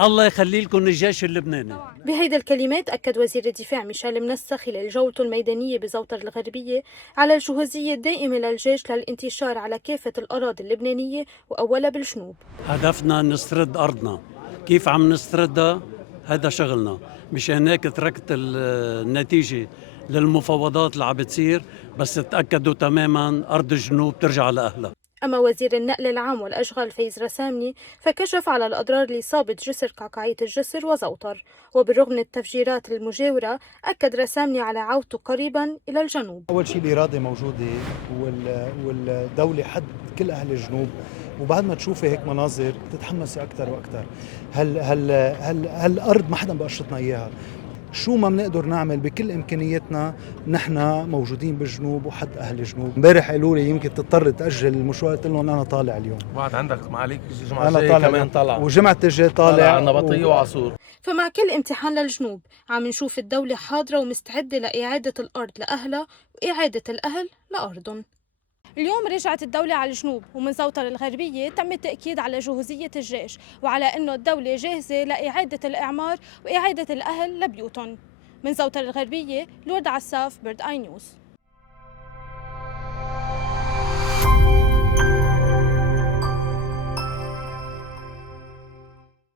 الله يخلي لكم الجيش اللبناني. بهيدا الكلمات أكد وزير الدفاع ميشيل منسى خلال جولته الميدانية بزوطر الغربية على الجهوزية الدائمة للجيش للانتشار على كافة الأراضي اللبنانية وأولها بالجنوب. هدفنا نسترد أرضنا، كيف عم نستردها؟ هذا شغلنا. مش هناك تركت النتيجة للمفاوضات اللي عم بتصير، بس تأكدوا تماما أرض الجنوب ترجع لأهلها. أما وزير النقل العام والأشغال فايز رسامني فكشف على الأضرار اللي صابت جسر قعقاعية الجسر وزوطر، وبالرغم من التفجيرات المجاورة أكد رسامني على عودته قريبا إلى الجنوب. أول شيء الإرادة موجودة والدولة حد كل أهل الجنوب، وبعد ما تشوفي هيك مناظر تتحمسي أكثر وأكثر. هالأرض ما حدا بقشطنا إياها. شو ما بنقدر نعمل بكل إمكانياتنا، نحن موجودين بالجنوب وحد أهل الجنوب. امبارح قالوا لي يمكن تضطر تأجل المشوار، قلت لهم أنا طالع اليوم. بعد عندك معاليك الجمعة أنا الجاية طالع كمان طلع، وجمعة الجاي طالع على نبطية وعصور. فمع كل امتحان للجنوب عم نشوف الدولة حاضرة ومستعدة لإعادة الأرض لأهلها وإعادة الأهل لأرضهم. اليوم رجعت الدولة على الجنوب، ومن زوطر الغربية تم التأكيد على جهوزية الجيش وعلى أنه الدولة جاهزة لإعادة الإعمار وإعادة الأهل لبيوتهم. من زوطر الغربية لورد عساف، برد آي نيوز.